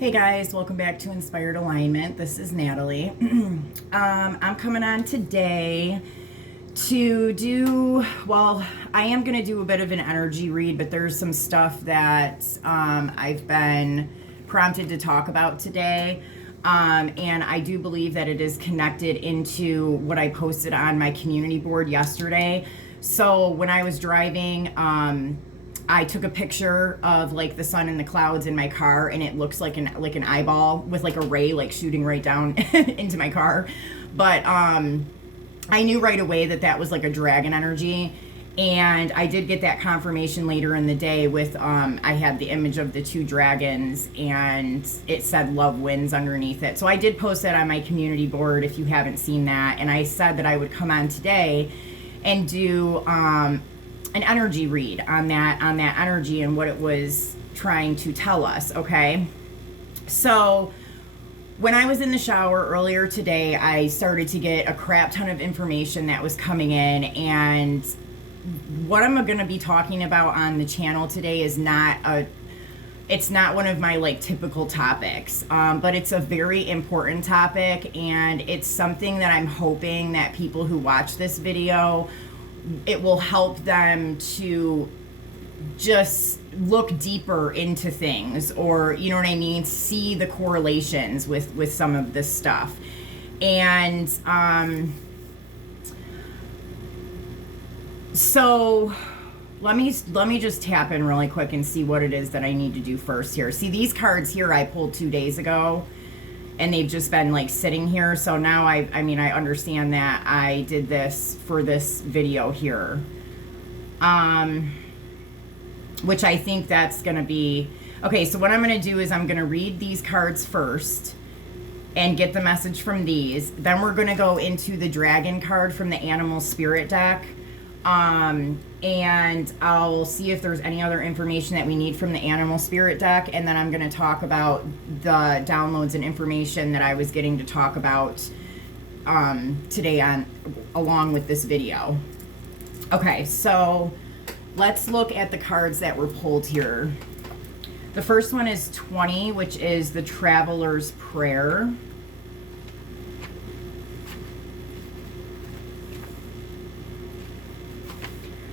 Hey guys, welcome back to Inspired Alignment. This is Natalie. I'm coming on today to do, well, I am going to do a bit of an energy read, but there's some stuff that I've been prompted to talk about today. And I do believe that it is connected into what I posted on my community board yesterday. So when I was driving, I took a picture of like the sun and the clouds in my car, and it looks like an eyeball with like a ray like shooting right down into my car. But I knew right away that that was like a dragon energy, and I did get that confirmation later in the day with I had the image of the two dragons, and it said love wins underneath it. So I did post that on my community board if you haven't seen that, and I said that I would come on today and do an energy read on that energy and what it was trying to tell us. Okay, so when I was in the shower earlier today, I started to get a crap ton of information that was coming in, and what I'm going to be talking about on the channel today is it's not one of my like typical topics, but it's a very important topic, and it's something that I'm hoping that people who watch this video, it will help them to just look deeper into things, or you know what I mean, see the correlations with some of this stuff. And so let me just tap in really quick and see what it is that I need to do first here. See, these cards here I pulled 2 days ago, and they've just been like sitting here. So now I understand that I did this for this video here. Which I think that's gonna be, okay, so what I'm gonna do is I'm gonna read these cards first and get the message from these. Then we're gonna go into the dragon card from the animal spirit deck. And I'll see if there's any other information that we need from the animal spirit deck, and then I'm going to talk about the downloads and information that I was getting to talk about today along with this video. Okay, so let's look at the cards that were pulled here. The first one is 20, which is the Traveler's Prayer.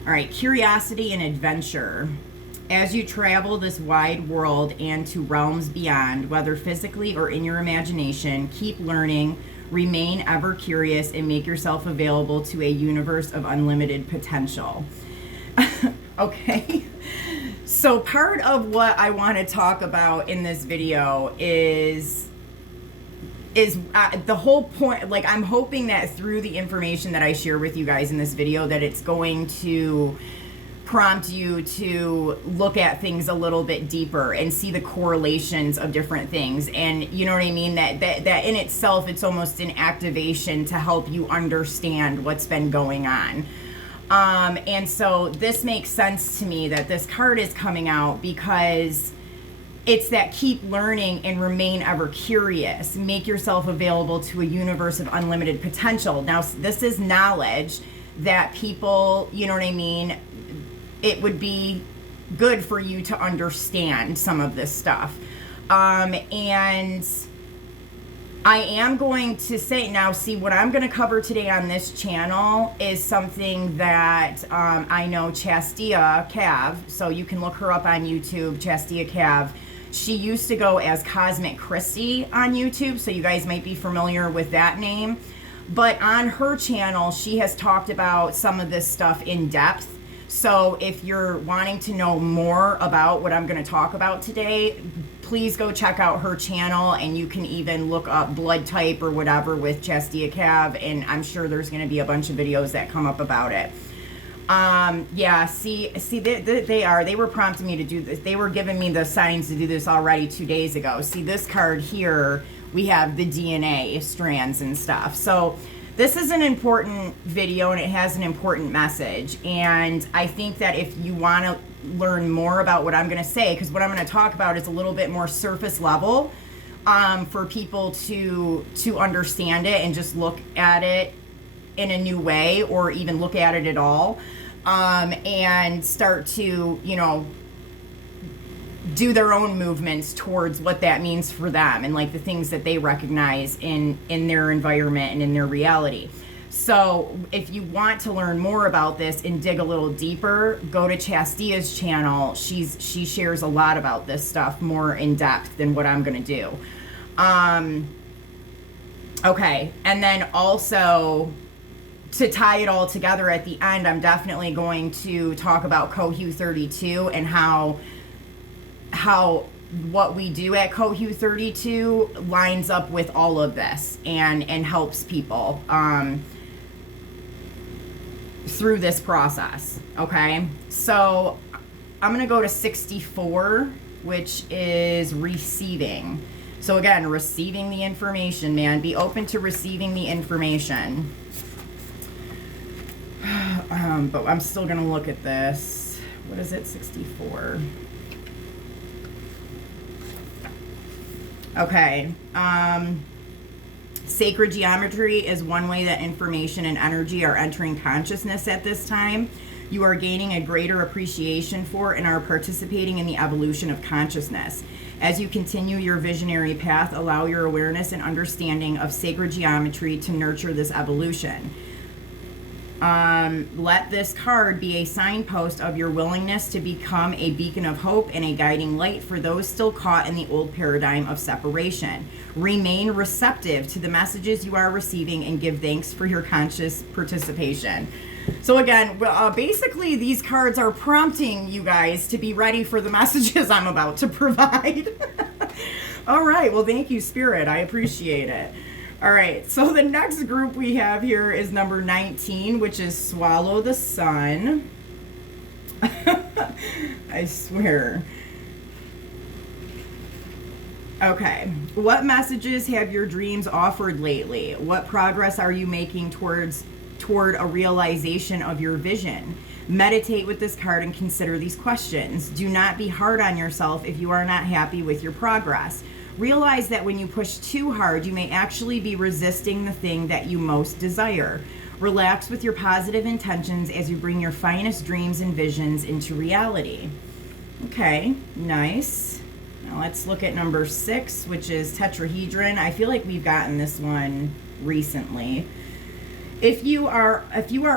All right, curiosity and adventure. As you travel this wide world and to realms beyond, whether physically or in your imagination, keep learning, remain ever curious, and make yourself available to a universe of unlimited potential. Okay, so part of what I want to talk about in this video is the whole point. Like, I'm hoping that through the information that I share with you guys in this video, that it's going to prompt you to look at things a little bit deeper and see the correlations of different things. And you know what I mean, that in itself, it's almost an activation to help you understand what's been going on. And so this makes sense to me that this card is coming out, because it's that keep learning and remain ever curious. Make yourself available to a universe of unlimited potential. Now, this is knowledge that people, you know what I mean, it would be good for you to understand some of this stuff. And I am going to say, now see, what I'm going to cover today on this channel is something that I know Chastia Cav, so you can look her up on YouTube, Chastia Cav. She used to go as Cosmic Christie on YouTube, so you guys might be familiar with that name. But on her channel, she has talked about some of this stuff in depth. So if you're wanting to know more about what I'm going to talk about today, please go check out her channel, and you can even look up blood type or whatever with Chastia Cav, and I'm sure there's going to be a bunch of videos that come up about it. Yeah, see, they were prompting me to do this. They were giving me the signs to do this already 2 days ago. See, this card here, we have the DNA strands and stuff. So this is an important video, and it has an important message. And I think that if you want to learn more about what I'm going to say, because what I'm going to talk about is a little bit more surface level, for people to understand it and just look at it in a new way, or even look at it at all, and start to, you know, do their own movements towards what that means for them and like the things that they recognize in their environment and in their reality. So if you want to learn more about this and dig a little deeper, go to Chastia's channel. She shares a lot about this stuff more in depth than what I'm going to do. Okay, and then also to tie it all together at the end, I'm definitely going to talk about Cohu 32 and how what we do at Cohu 32 lines up with all of this and helps people through this process. Okay, so I'm gonna go to 64, which is receiving. So again, receiving the information, man. Be open to receiving the information. But I'm still gonna look at this. What is it? 64. Okay. Sacred geometry is one way that information and energy are entering consciousness at this time. You are gaining a greater appreciation for and are participating in the evolution of consciousness. As you continue your visionary path, allow your awareness and understanding of sacred geometry to nurture this evolution. Let this card be a signpost of your willingness to become a beacon of hope and a guiding light for those still caught in the old paradigm of separation. Remain receptive to the messages you are receiving and give thanks for your conscious participation. So again, basically these cards are prompting you guys to be ready for the messages I'm about to provide. All right, well, thank you, Spirit. I appreciate it. All right, so the next group we have here is number 19, which is Swallow the Sun. I swear. Okay, what messages have your dreams offered lately? What progress are you making toward a realization of your vision? Meditate with this card and consider these questions. Do not be hard on yourself if you are not happy with your progress. Realize that when you push too hard, you may actually be resisting the thing that you most desire. Relax with your positive intentions as you bring your finest dreams and visions into reality. Okay, nice. Now let's look at number 6, which is tetrahedron. I feel like we've gotten this one recently. If you are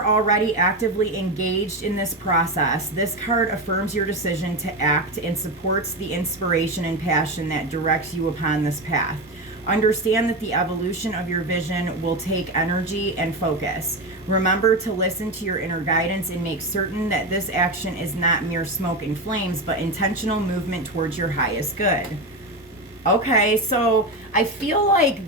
already actively engaged in this process, this card affirms your decision to act and supports the inspiration and passion that directs you upon this path. Understand that the evolution of your vision will take energy and focus. Remember to listen to your inner guidance and make certain that this action is not mere smoke and flames, but intentional movement towards your highest good. Okay, so I feel like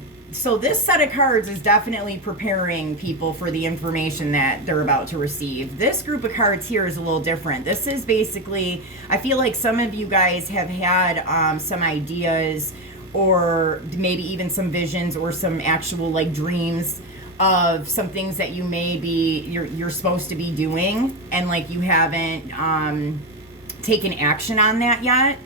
this set of cards is definitely preparing people for the information that they're about to receive. This group of cards here is a little different. This is basically, I feel like some of you guys have had some ideas or maybe even some visions or some actual like dreams of some things that you may be, you're supposed to be doing, and like you haven't taken action on that yet.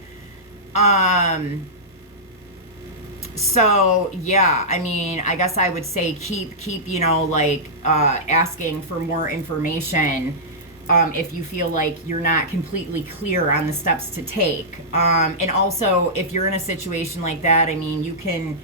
So yeah, I mean, I guess I would say keep you know, like asking for more information if you feel like you're not completely clear on the steps to take. And also, if you're in a situation like that, I mean, you can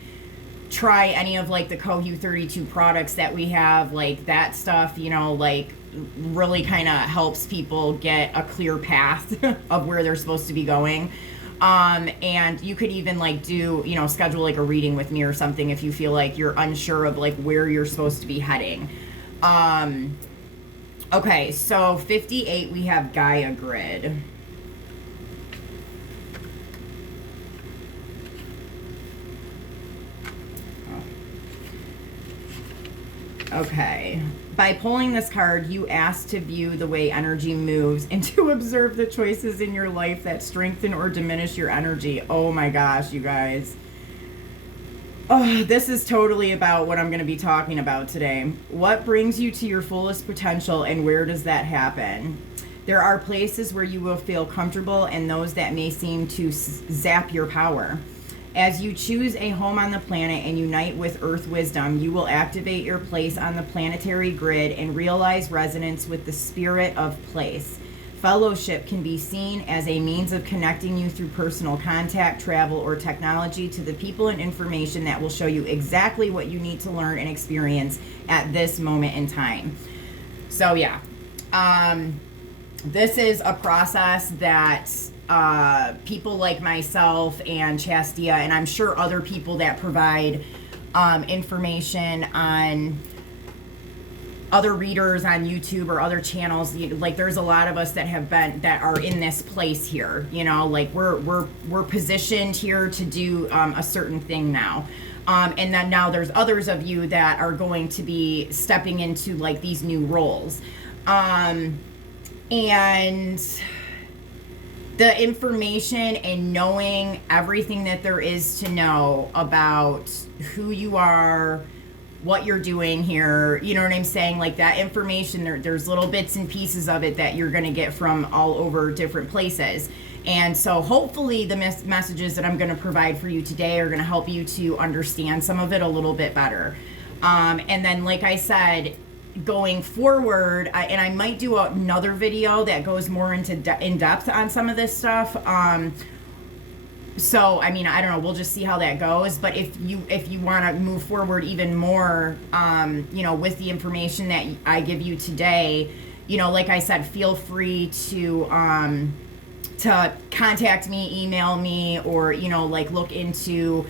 try any of like the Cohu 32 products that we have. Like that stuff, you know, like really kind of helps people get a clear path of where they're supposed to be going. And you could even like do, you know, schedule like a reading with me or something if you feel like you're unsure of like where you're supposed to be heading. Okay, so 58, we have Gaia Grid. Okay. By pulling this card, you ask to view the way energy moves and to observe the choices in your life that strengthen or diminish your energy. Oh my gosh, you guys. Oh, this is totally about what I'm going to be talking about today. What brings you to your fullest potential and where does that happen? There are places where you will feel comfortable and those that may seem to zap your power. As you choose a home on the planet and unite with Earth wisdom, you will activate your place on the planetary grid and realize resonance with the spirit of place. Fellowship can be seen as a means of connecting you through personal contact, travel, or technology to the people and information that will show you exactly what you need to learn and experience at this moment in time. So yeah, this is a process that people like myself and Chastia, and I'm sure other people that provide information on other readers on YouTube or other channels, like there's a lot of us that are in this place here, you know, like we're positioned here to do a certain thing now. And then now there's others of you that are going to be stepping into like these new roles. And the information and knowing everything that there is to know about who you are, what you're doing here, you know what I'm saying? Like that information, there's little bits and pieces of it that you're going to get from all over different places. And so hopefully the messages that I'm going to provide for you today are going to help you to understand some of it a little bit better. And then, like I said, going forward, and I might do another video that goes more into in depth on some of this stuff. So, I mean, I don't know, we'll just see how that goes. But if you want to move forward even more, you know, with the information that I give you today, you know, like I said, feel free to contact me, email me, or, you know, like look into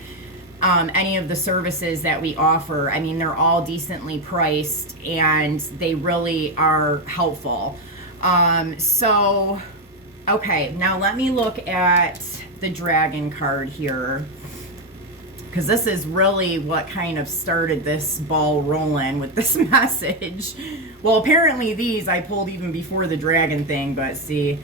any of the services that we offer. I mean, they're all decently priced and they really are helpful. So, okay, now let me look at the dragon card here, because this is really what kind of started this ball rolling with this message. Well, apparently these I pulled even before the dragon thing, but see,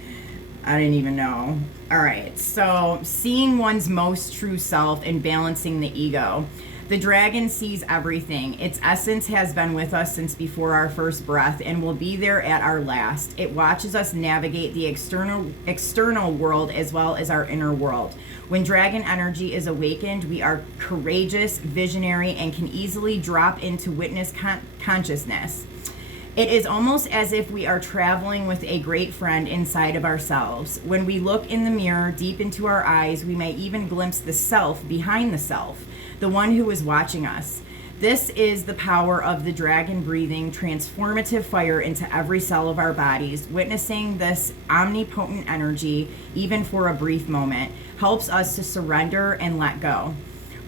I didn't even know. All right, so seeing one's most true self and balancing the ego. The dragon sees everything. Its essence has been with us since before our first breath and will be there at our last. It watches us navigate the external world as well as our inner world. When dragon energy is awakened, we are courageous, visionary, and can easily drop into witness consciousness. It is almost as if we are traveling with a great friend inside of ourselves. When we look in the mirror deep into our eyes, we may even glimpse the self behind the self, the one who is watching us. This is the power of the dragon breathing transformative fire into every cell of our bodies. Witnessing this omnipotent energy, even for a brief moment, helps us to surrender and let go.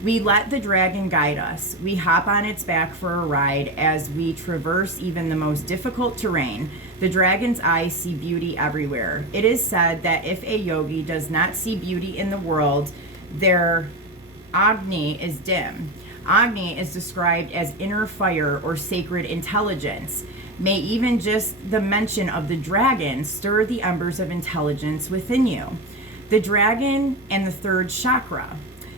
We let the dragon guide us. We hop on its back for a ride as we traverse even the most difficult terrain. The dragon's eyes see beauty everywhere. It is said that if a yogi does not see beauty in the world, their Agni is dim. Agni is described as inner fire or sacred intelligence. May even just the mention of the dragon stir the embers of intelligence within you. The dragon and the third chakra.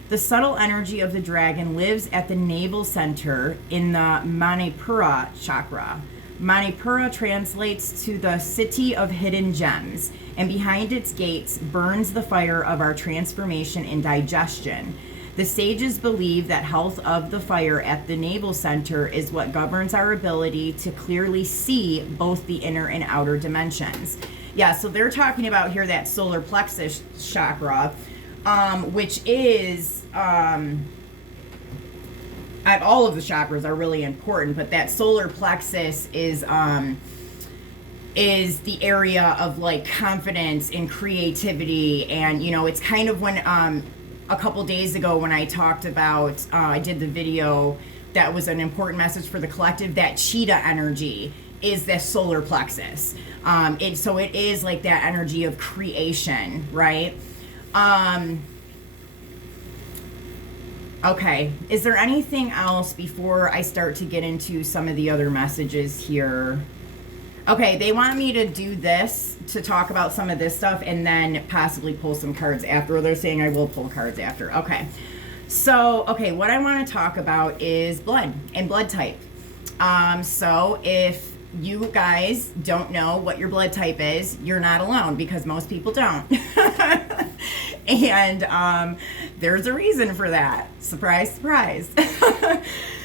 The subtle energy of the dragon lives at the navel center in the Manipura chakra. Manipura translates to the city of hidden gems, and behind its gates burns the fire of our transformation and digestion. The sages believe that health of the fire at the navel center is what governs our ability to clearly see both the inner and outer dimensions. Yeah, so they're talking about here that solar plexus chakra, which is, all of the chakras are really important, but that solar plexus is the area of like confidence and creativity. And, you know, it's kind of when, a couple days ago when I talked about, I did the video that was an important message for the collective, that cheetah energy is the solar plexus. So it is like that energy of creation, right? Okay, is there anything else before I start to get into some of the other messages here? Okay, they want me to do this, to talk about some of this stuff, and then possibly pull some cards after. They're saying I will pull cards after. Okay, so, okay, what I want to talk about is blood and blood type. So if you guys don't know what your blood type is, you're not alone, because most people don't. And there's a reason for that. Surprise, surprise.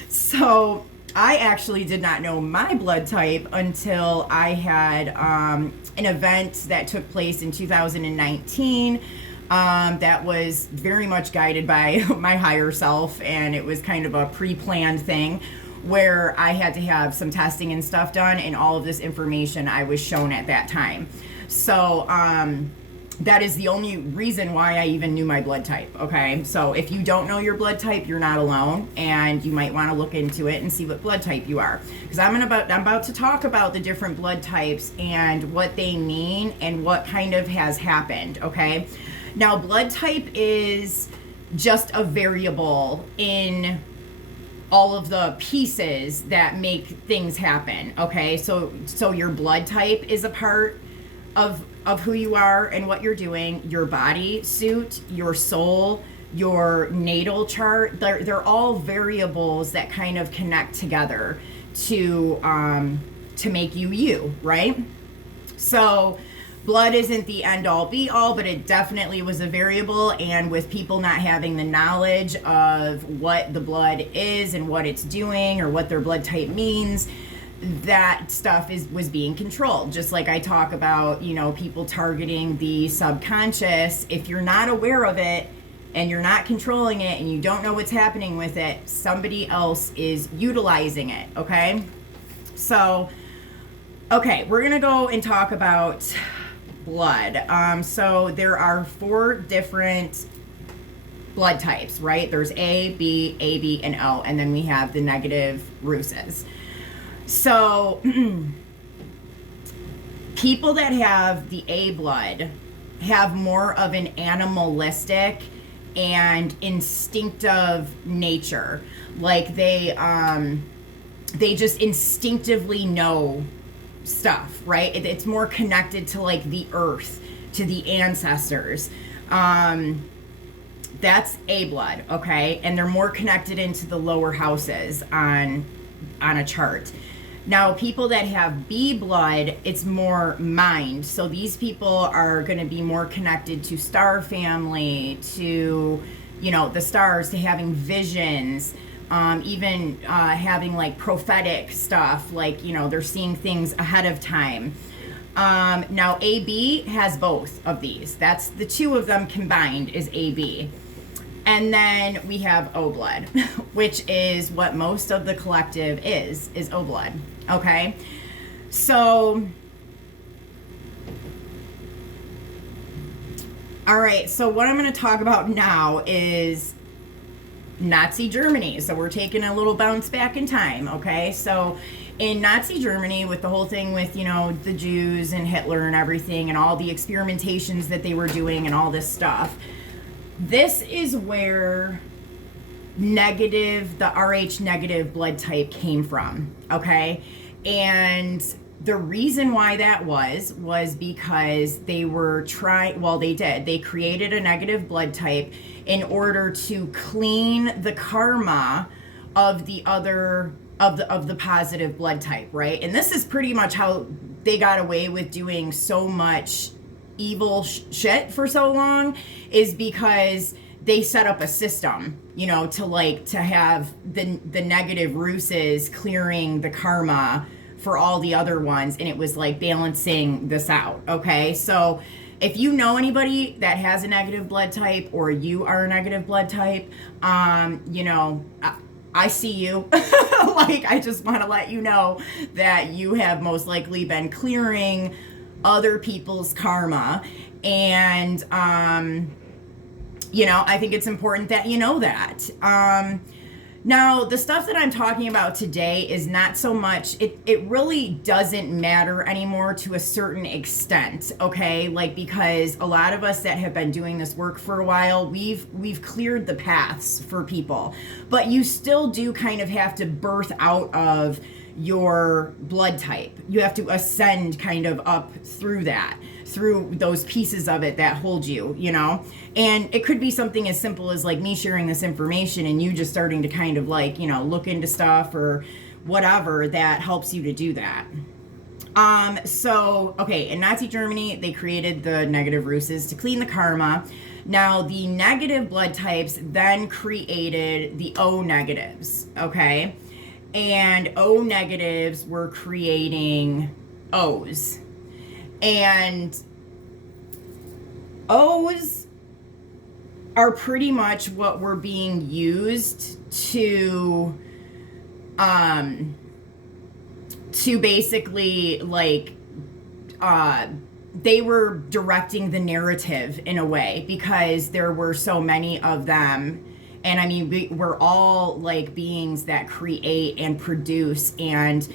So I actually did not know my blood type until I had an event that took place in 2019 that was very much guided by my higher self, and it was kind of a pre-planned thing where I had to have some testing and stuff done, and all of this information I was shown at that time. So that is the only reason why I even knew my blood type, okay? So if you don't know your blood type, you're not alone, and you might want to look into it and see what blood type you are. Because I'm about to talk about the different blood types and what they mean and what kind of has happened, okay? Now, blood type is just a variable in all of the pieces that make things happen, okay? So your blood type is a part of who you are and what you're doing. Your body suit, your soul, your natal chart, they're all variables that kind of connect together to make you, right? So blood isn't the end all be all, but it definitely was a variable, and with people not having the knowledge of what the blood is and what it's doing or what their blood type means, that stuff was being controlled. Just like I talk about, people targeting the subconscious. If you're not aware of it and you're not controlling it and you don't know what's happening with it, somebody else is utilizing it, okay? So, okay, we're gonna go and talk about blood. So there are 4 different blood types, right? There's A, B, AB, and O, and then we have the negative Ruses. So people that have the A blood have more of an animalistic and instinctive nature. Like they just instinctively know stuff, right? It's more connected to like the earth, to the ancestors. That's A blood, okay? And they're more connected into the lower houses on a chart. Now, people that have B blood, it's more mind. So these people are going to be more connected to star family, to, the stars, to having visions, even having like prophetic stuff, like, they're seeing things ahead of time. Now, AB has both of these. That's the 2 of them combined is AB. And then we have O blood, which is what most of the collective is O blood, okay? So, all right, so what I'm going to talk about now is Nazi Germany. So we're taking a little bounce back in time, okay? So in Nazi Germany, with the whole thing with, the Jews and Hitler and everything and all the experimentations that they were doing and all this stuff, this is where the Rh negative blood type came from, okay? And the reason why that was because they were they created a negative blood type in order to clean the karma of the other, of the positive blood type, right? And this is pretty much how they got away with doing so much evil shit for so long, is because they set up a system, to have the negative Ruses clearing the karma for all the other ones, and it was like balancing this out, okay? So if you know anybody that has a negative blood type, or you are a negative blood type, I see you. Like, I just want to let you know that you have most likely been clearing other people's karma, and I think it's important that you know that. Now, the stuff that I'm talking about today is not so much, it really doesn't matter anymore to a certain extent, okay? Like, because a lot of us that have been doing this work for a while, we've cleared the paths for people, but you still do kind of have to birth out of your blood type. You have to ascend kind of up through those pieces of it that hold you, and it could be something as simple as like me sharing this information and you just starting to kind of like, look into stuff or whatever that helps you to do that. So, okay, in Nazi Germany, they created the negative Ruses to clean the karma. Now, the negative blood types then created the O negatives, okay? and O negatives were creating O's. And O's are pretty much what were being used to basically, like, they were directing the narrative in a way, because there were so many of them. And I mean, we're all like beings that create and produce, and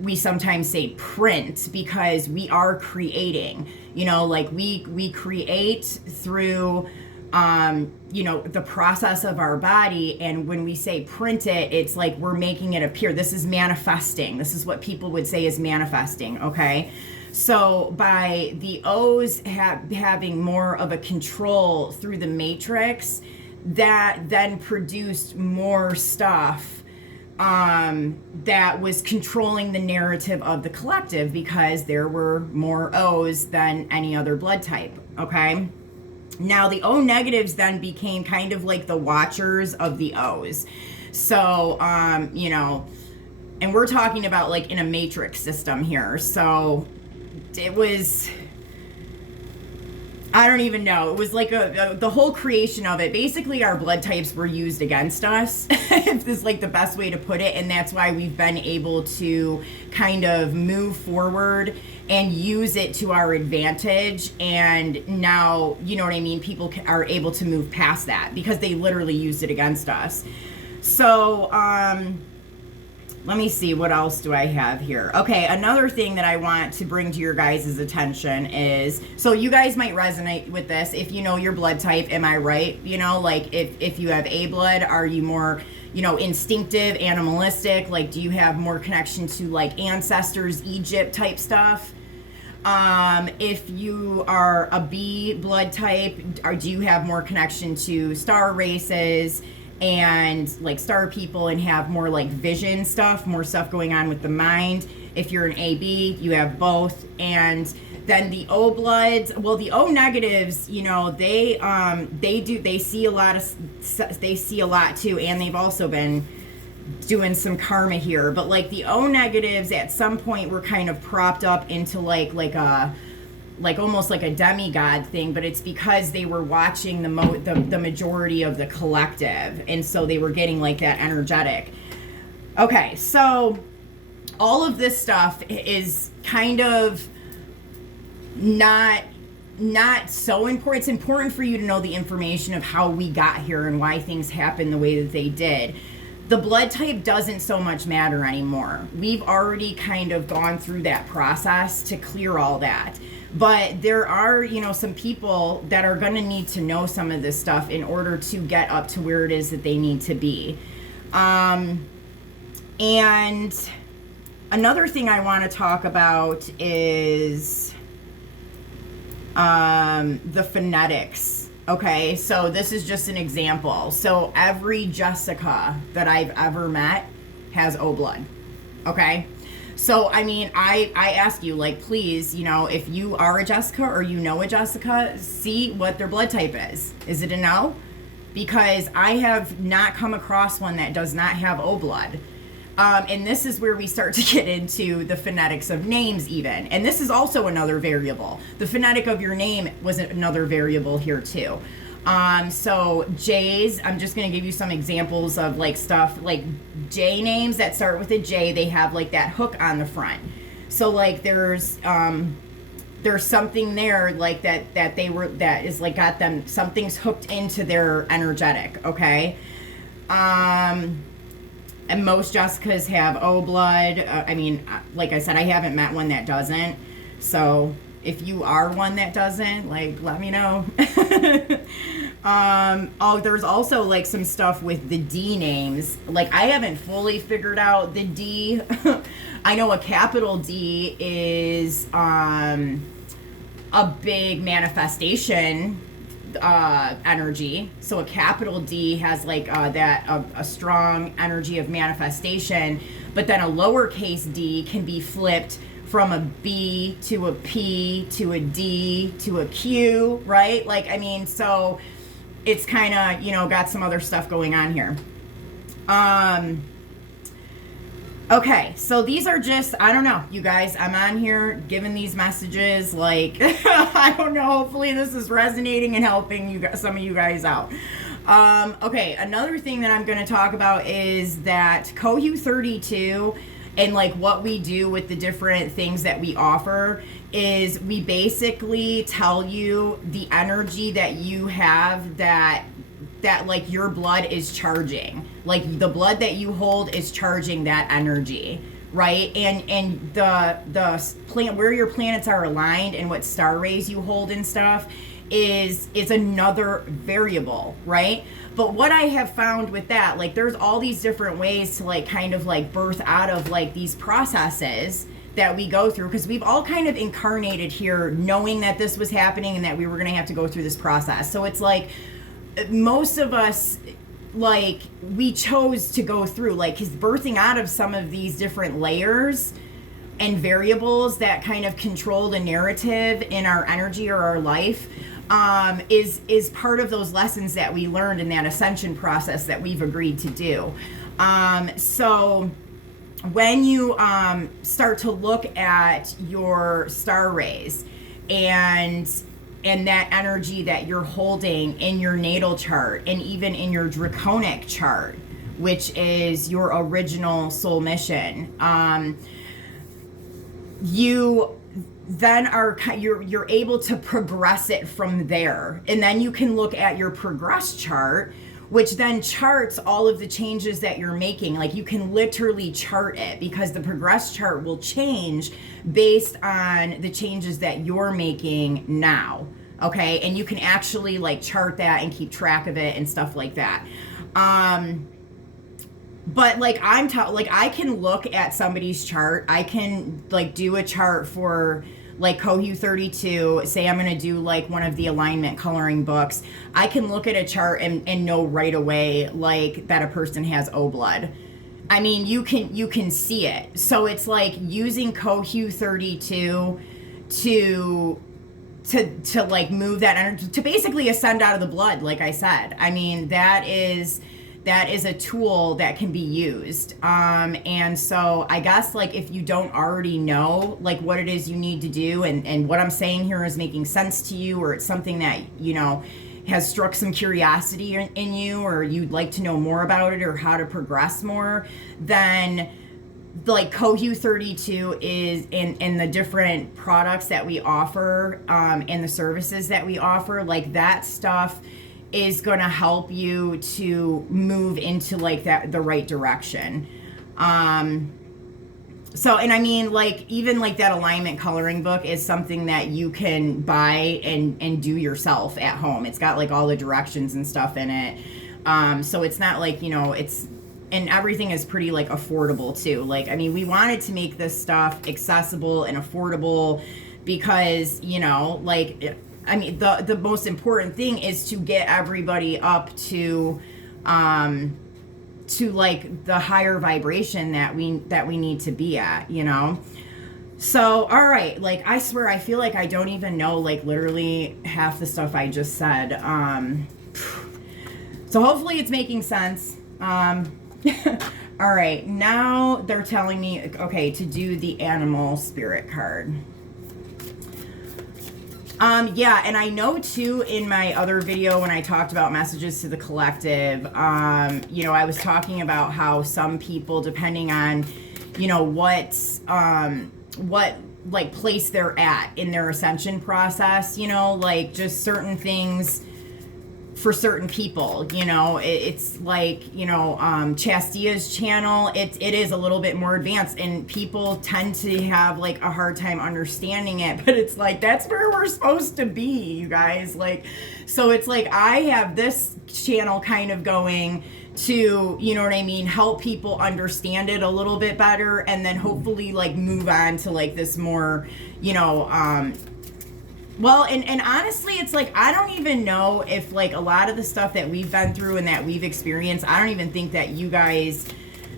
we sometimes say print, because we are creating, you know, like we create through you know, the process of our body. And when we say print it, it's like we're making it appear. This is manifesting. This is what people would say is manifesting. Okay. So by the O's having more of a control through the matrix, that then produced more stuff that was controlling the narrative of the collective, because there were more O's than any other blood type. Okay. Now the O negatives then became kind of like the watchers of the O's. So, you know, and we're talking about like in a matrix system here. So it was, I don't even know. It was like the whole creation of it. Basically, our blood types were used against us, if this is like the best way to put it. And that's why we've been able to kind of move forward and use it to our advantage. And now, you know what I mean? People are able to move past that because they literally used it against us. So, let me see, what else do I have here? Okay, another thing that I want to bring to your guys' attention is, so you guys might resonate with this if you know your blood type, am I right? You know, like if you have A blood, are you more, you know, instinctive, animalistic? Like, do you have more connection to like ancestors, Egypt type stuff? If you are a B blood type, do you have more connection to star races and like star people, and have more like vision stuff, more stuff going on with the mind? If you're an AB, you have both. And then the O bloods, well, the O negatives, you know, they see a lot too, and they've also been doing some karma here. But like the O negatives at some point were kind of propped up into like almost like a demigod thing, but it's because they were watching the majority of the collective, and so they were getting like that energetic. Okay, so all of this stuff is kind of not so important. It's important for you to know the information of how we got here and why things happened the way that they did. The blood type doesn't so much matter anymore. We've already kind of gone through that process to clear all that. But there are, you know, some people that are going to need to know some of this stuff in order to get up to where it is that they need to be. And another thing I want to talk about is the phonetics. Okay, so this is just an example. So every Jessica that I've ever met has O blood. Okay. So, I mean, I ask you, like, please, you know, if you are a Jessica or you know a Jessica, see what their blood type is. Is it a no? Because I have not come across one that does not have O blood. And this is where we start to get into the phonetics of names even. And this is also another variable. The phonetic of your name was another variable here too. So J's, I'm just going to give you some examples of like stuff like J names that start with a J. They have like that hook on the front. So like there's something there like that is like got them, something's hooked into their energetic. Okay. And most Jessicas have O blood. I mean, like I said, I haven't met one that doesn't. So if you are one that doesn't, like, let me know. There's also like some stuff with the D names. Like, I haven't fully figured out the D. I know a capital D is a big manifestation energy. So a capital D has like a strong energy of manifestation, but then a lowercase d can be flipped from a B to a P to a D to a Q, right? Like, I mean, so it's kind of, you know, got some other stuff going on here. Okay, so these are just, I don't know, you guys, I'm on here giving these messages, like, I don't know, hopefully this is resonating and helping you guys, some of you guys out. Okay, another thing that I'm going to talk about is that Cohu 32 and like what we do with the different things that we offer is we basically tell you the energy that you have that like your blood is charging, like the blood that you hold is charging that energy, right? And the plant where your planets are aligned and what star rays you hold and stuff is another variable, right? But what I have found with that, like there's all these different ways to like kind of like birth out of like these processes that we go through, because we've all kind of incarnated here knowing that this was happening and that we were going to have to go through this process. So it's like most of us, like we chose to go through, like, because birthing out of some of these different layers and variables that kind of control the narrative in our energy or our life is part of those lessons that we learned in that ascension process that we've agreed to do. So when you start to look at your star rays and that energy that you're holding in your natal chart and even in your draconic chart, which is your original soul mission, you then you're able to progress it from there. And then you can look at your progress chart, which then charts all of the changes that you're making. Like you can literally chart it, because the progress chart will change based on the changes that you're making now. Okay, and you can actually like chart that and keep track of it and stuff like that. But like I can look at somebody's chart. I can like do a chart for like Cohu 32. Say I'm gonna do like one of the alignment coloring books. I can look at a chart and know right away like that a person has O blood. I mean, you can see it. So it's like using Cohu 32 to like move that energy, to basically ascend out of the blood, like I said. I mean, that is a tool that can be used. And so I guess like if you don't already know like what it is you need to do, and what I'm saying here is making sense to you, or it's something that, you know, has struck some curiosity in you, or you'd like to know more about it or how to progress more, then like Cohu 32 is in the different products that we offer, and the services that we offer, like that stuff is going to help you to move into like the right direction. So, and I mean, like even like that alignment coloring book is something that you can buy and do yourself at home. It's got like all the directions and stuff in it. So it's not like, you know, and everything is pretty like affordable too. Like, I mean, we wanted to make this stuff accessible and affordable because, you know, like, I mean, the most important thing is to get everybody up to like the higher vibration that we need to be at, you know? So, all right, like, I swear, I feel like I don't even know, like, literally half the stuff I just said. So hopefully it's making sense. All right, now they're telling me, okay, to do the animal spirit card. Yeah, and I know too, in my other video when I talked about messages to the collective, you know, I was talking about how some people, depending on, you know, what like place they're at in their ascension process, you know, like just certain things for certain people, you know, it's like, you know, Chastia's channel, it is a little bit more advanced, and people tend to have like a hard time understanding it, but it's like, that's where we're supposed to be, you guys. Like, so it's like, I have this channel kind of going to, you know what I mean, help people understand it a little bit better, and then hopefully like move on to like this more, you know, well, and honestly, it's like, I don't even know if like a lot of the stuff that we've been through and that we've experienced, I don't even think that you guys,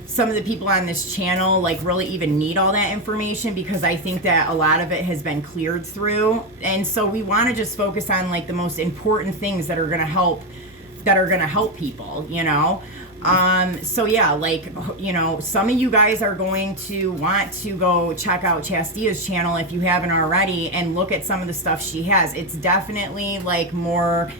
some of the people on this channel, like really even need all that information, because I think that a lot of it has been cleared through. And so we want to just focus on like the most important things that are going to help that are going to help people, you know? So yeah, like, you know, some of you guys are going to want to go check out Chastia's channel if you haven't already and look at some of the stuff she has. It's definitely like more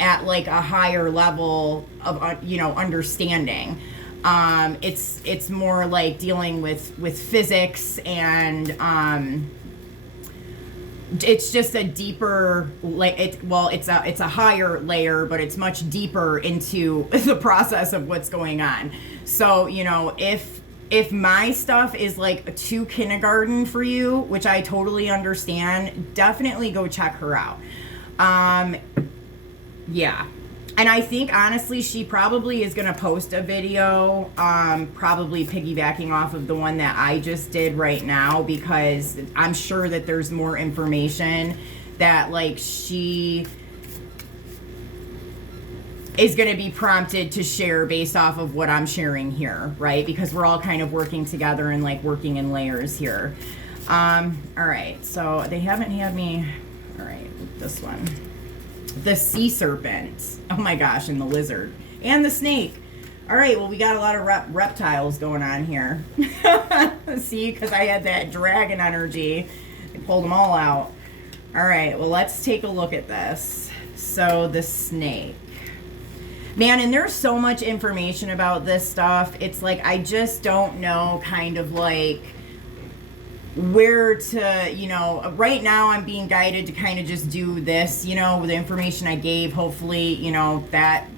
at like a higher level of, you know, understanding. It's more like dealing with physics, and, it's just a deeper, like, it's a higher layer, but it's much deeper into the process of what's going on. So, you know, if my stuff is like too kindergarten for you, which I totally understand, definitely go check her out. Yeah. And I think, honestly, she probably is going to post a video, probably piggybacking off of the one that I just did right now, because I'm sure that there's more information that, like, she is going to be prompted to share based off of what I'm sharing here, right? Because we're all kind of working together and, like, working in layers here. All right. So they haven't had me. All right. This one. The sea serpent. Oh my gosh, and the lizard. And the snake. All right, well, we got a lot of reptiles going on here. See, because I had that dragon energy. I pulled them all out. All right, well, let's take a look at this. So, the snake. Man, and there's so much information about this stuff. It's like, I just don't know, kind of like, where to, you know, right now I'm being guided to kind of just do this, you know, with the information I gave. Hopefully, you know, that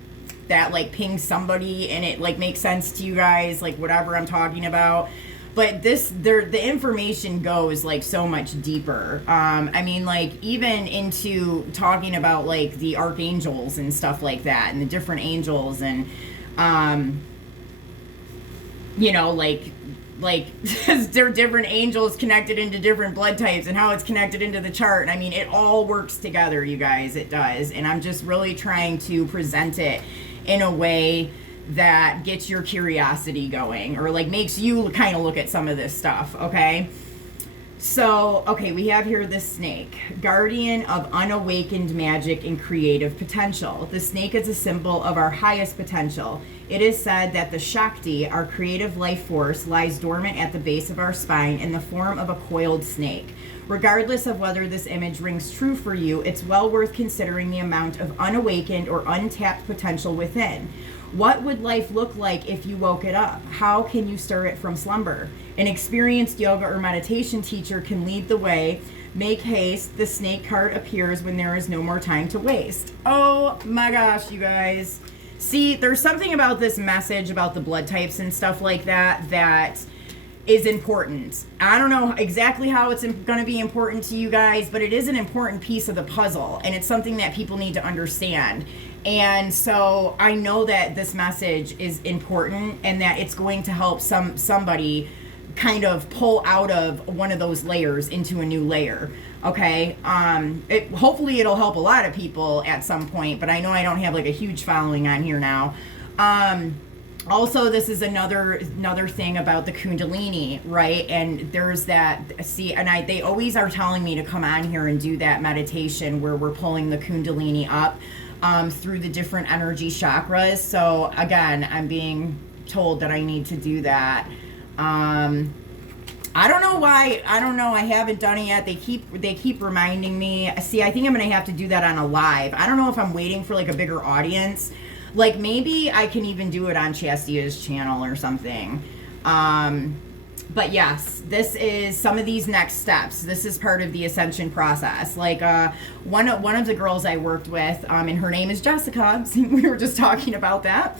like pings somebody and it like makes sense to you guys, like whatever I'm talking about. But the information goes like so much deeper. I mean, like even into talking about like the archangels and stuff like that, and the different angels, and you know, like there are different angels connected into different blood types and how it's connected into the chart. And I mean, it all works together, you guys. It does. And I'm just really trying to present it in a way that gets your curiosity going, or like makes you kind of look at some of this stuff. Okay. So, okay, we have here the snake, guardian of unawakened magic and creative potential. The snake is a symbol of our highest potential. It is said that the Shakti, our creative life force, lies dormant at the base of our spine in the form of a coiled snake. Regardless of whether this image rings true for you, it's well worth considering the amount of unawakened or untapped potential within. What would life look like if you woke it up? How can you stir it from slumber? An experienced yoga or meditation teacher can lead the way. Make haste. The snake card appears when there is no more time to waste. Oh my gosh, you guys. See, there's something about this message about the blood types and stuff like that that is important. I don't know exactly how it's going to be important to you guys, but it is an important piece of the puzzle, and it's something that people need to understand. And so I know that this message is important and that it's going to help somebody kind of pull out of one of those layers into a new layer. Okay. Hopefully it'll help a lot of people at some point, but I know I don't have like a huge following on here now. Also, this is another thing about the Kundalini, right? And there's that, see, and they always are telling me to come on here and do that meditation where we're pulling the Kundalini up through the different energy chakras. So again, I'm being told that I need to do that. I don't know why. I don't know. I haven't done it yet. They keep reminding me. See, I think I'm going to have to do that on a live. I don't know if I'm waiting for like a bigger audience. Like maybe I can even do it on Chastia's channel or something. But yes, this is some of these next steps. This is part of the ascension process. Like one of the girls I worked with, and her name is Jessica. We were just talking about that.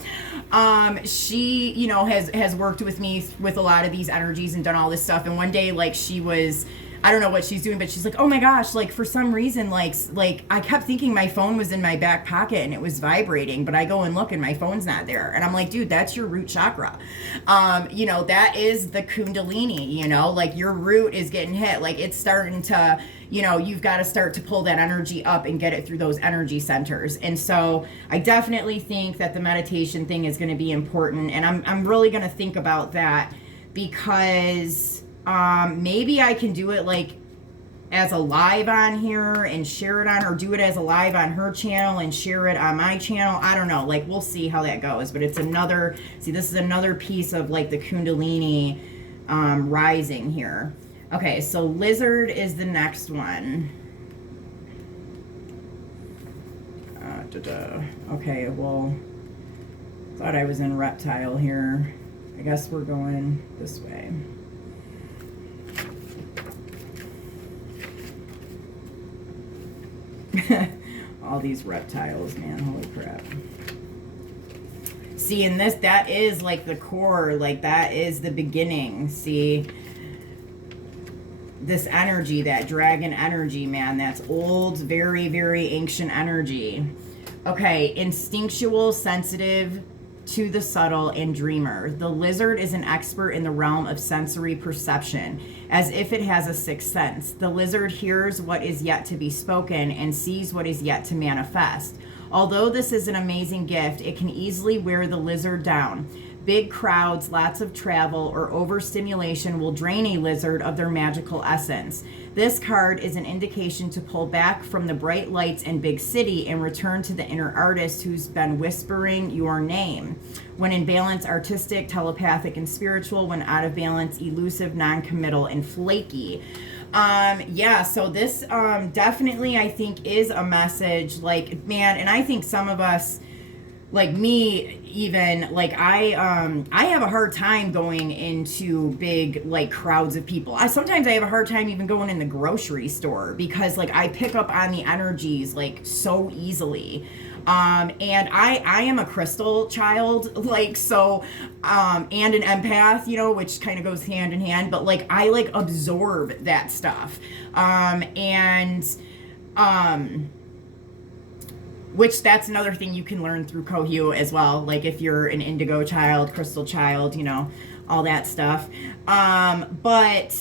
She, you know, has worked with me with a lot of these energies and done all this stuff. And one day, like, she was, I don't know what she's doing, but she's like, oh my gosh, like for some reason, like I kept thinking my phone was in my back pocket and it was vibrating, but I go and look and my phone's not there. And I'm like, dude, that's your root chakra. You know, that is the Kundalini, you know, like your root is getting hit. Like it's starting to, you know, you've got to start to pull that energy up and get it through those energy centers. And so I definitely think that the meditation thing is going to be important. And I'm really going to think about that because maybe I can do it like as a live on here and share it on, or do it as a live on her channel and share it on my channel. I don't know, like we'll see how that goes. But it's another, see, this is another piece of like the Kundalini rising here. Okay, so lizard is the next one. Okay, well, thought I was in reptile here. I guess we're going this way. All these reptiles, man, holy crap. See, in this, that is like the core, like that is the beginning. See, this energy, that dragon energy, man, that's old, very, very ancient energy. Okay, instinctual, sensitive to the subtle, and dreamer. The lizard is an expert in the realm of sensory perception, as if it has a sixth sense. The lizard hears what is yet to be spoken and sees what is yet to manifest. Although this is an amazing gift, it can easily wear the lizard down. Big crowds, lots of travel, or overstimulation will drain a lizard of their magical essence. This card is an indication to pull back from the bright lights and big city and return to the inner artist who's been whispering your name. When in balance, artistic, telepathic, and spiritual. When out of balance, elusive, non-committal, and flaky. Yeah, so this definitely, I think, is a message, like, man, and I think some of us, like me even, like I have a hard time going into big like crowds of people. Sometimes I have a hard time even going in the grocery store, because like I pick up on the energies like so easily. And I am a crystal child, like, so, and an empath, you know, which kind of goes hand in hand, but like I like absorb that stuff. Which that's another thing you can learn through Kohyu as well. Like if you're an indigo child, crystal child, you know, all that stuff. But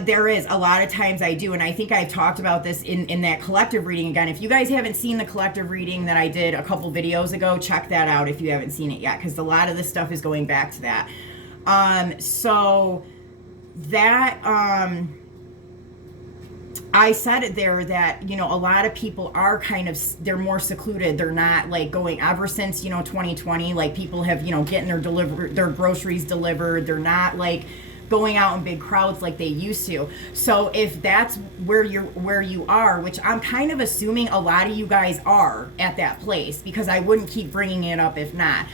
there is a lot of times I do, and I think I've talked about this in that collective reading again. If you guys haven't seen the collective reading that I did a couple videos ago, check that out if you haven't seen it yet, because a lot of this stuff is going back to that. So that, I said it there that, you know, a lot of people are kind of, they're more secluded. They're not like going, ever since, you know, 2020, like people have, you know, getting their groceries delivered. They're not like going out in big crowds like they used to. So if that's where you are, which I'm kind of assuming a lot of you guys are at that place, because I wouldn't keep bringing it up if not.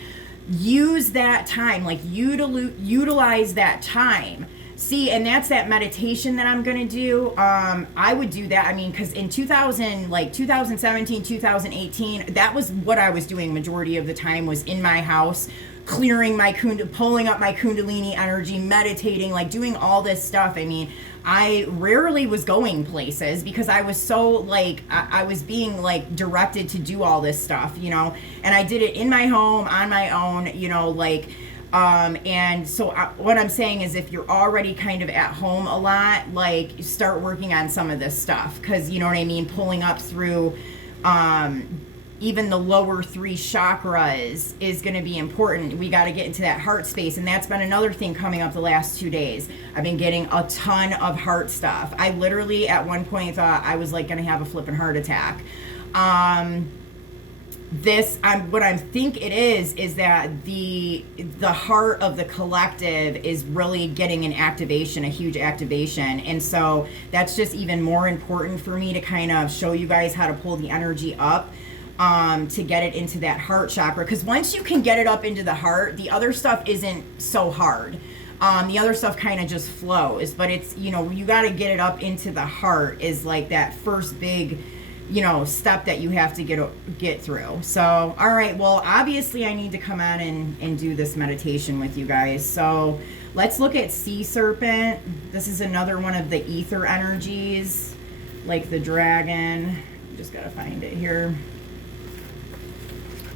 Use that time, like utilize that time. See, and that's that meditation that I'm going to do. I would do that. I mean, because in 2017, 2018, that was what I was doing majority of the time, was in my house, clearing my pulling up my Kundalini energy, meditating, like doing all this stuff. I mean, I rarely was going places because I was so like, I was being like directed to do all this stuff, you know, and I did it in my home on my own, you know, like, and so what I'm saying is, if you're already kind of at home a lot, like start working on some of this stuff, because you know what I mean, pulling up through even the lower 3 chakras is going to be important. We got to get into that heart space, and that's been another thing coming up the last 2 days. I've been getting a ton of heart stuff. I literally at one point thought I was like going to have a flipping heart attack. What I think it is that the heart of the collective is really getting an activation, a huge activation. And so that's just even more important for me to kind of show you guys how to pull the energy up, to get it into that heart chakra. Because once you can get it up into the heart, the other stuff isn't so hard. The other stuff kind of just flows, but it's, you know, you got to get it up into the heart is like that first big, you know, step that you have to get through. So, all right, well, obviously I need to come on and do this meditation with you guys. So let's look at sea serpent. This is another one of the ether energies, like the dragon. Just gotta find it here.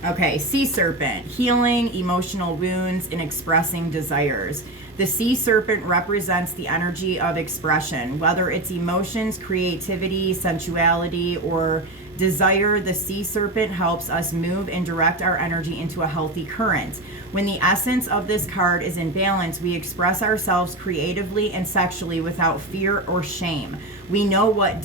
Okay, sea serpent, healing emotional wounds and expressing desires. The sea serpent represents the energy of expression, whether it's emotions, creativity, sensuality, or Desire, the sea serpent, helps us move and direct our energy into a healthy current. When the essence of this card is in balance, we express ourselves creatively and sexually without fear or shame. We know what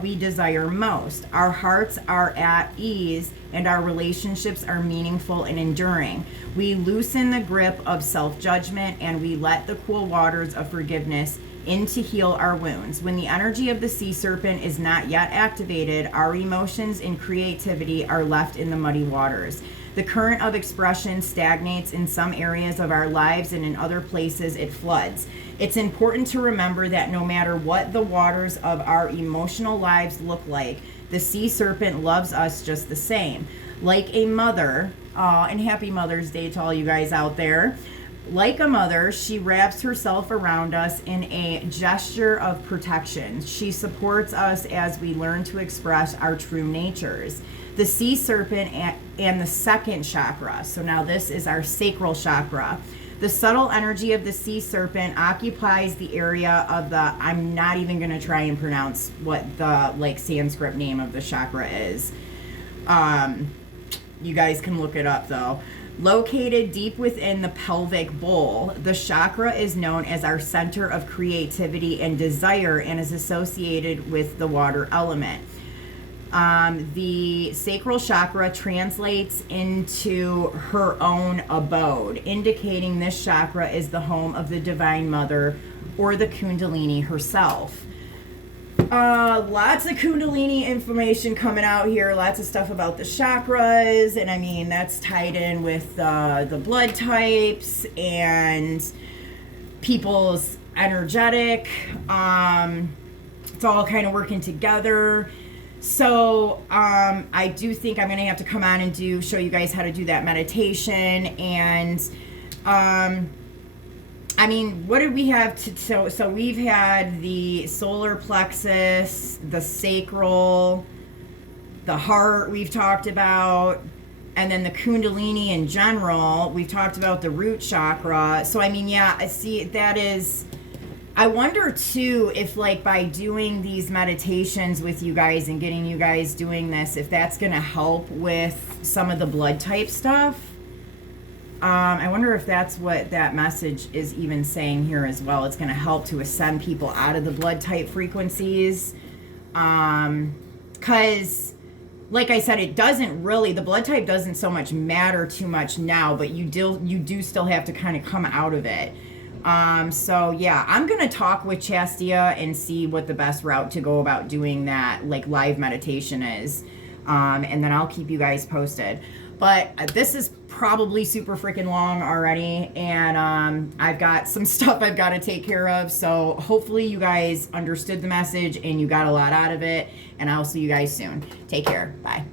we desire most. Our hearts are at ease and our relationships are meaningful and enduring. We loosen the grip of self-judgment and we let the cool waters of forgiveness in to heal our wounds. When the energy of the sea serpent is not yet activated, our emotions and creativity are left in the muddy waters. The current of expression stagnates in some areas of our lives, and in other places it floods. It's important to remember that no matter what the waters of our emotional lives look like, the sea serpent loves us just the same. Like a mother, and happy Mother's Day to all you guys out there. Like a mother, she wraps herself around us in a gesture of protection. She supports us as we learn to express our true natures. The sea serpent and the second chakra. So now this is our sacral chakra. The subtle energy of the sea serpent occupies the area of the, I'm not even going to try and pronounce what the like Sanskrit name of the chakra is. You guys can look it up though. Located deep within the pelvic bowl, the chakra is known as our center of creativity and desire and is associated with the water element. The sacral chakra translates into her own abode, indicating this chakra is the home of the Divine Mother or the Kundalini herself. Lots of Kundalini information coming out here. Lots of stuff about the chakras. And I mean, that's tied in with the blood types and people's energetic. It's all kind of working together. So I do think I'm going to have to come on and show you guys how to do that meditation. And I mean, what did we have so we've had the solar plexus, the sacral, the heart we've talked about, and then the Kundalini in general. We've talked about the root chakra. So I mean, yeah, I see that is, I wonder too if like by doing these meditations with you guys and getting you guys doing this, if that's going to help with some of the blood type stuff. I wonder if that's what that message is even saying here as well. It's going to help to ascend people out of the blood type frequencies. Because, like I said, it doesn't really, the blood type doesn't so much matter too much now, but you do still have to kind of come out of it. So yeah, I'm going to talk with Chastia and see what the best route to go about doing that, like live meditation is. And then I'll keep you guys posted. But this is probably super freaking long already, and I've got some stuff I've got to take care of. So hopefully you guys understood the message and you got a lot out of it, and I'll see you guys soon. Take care. Bye.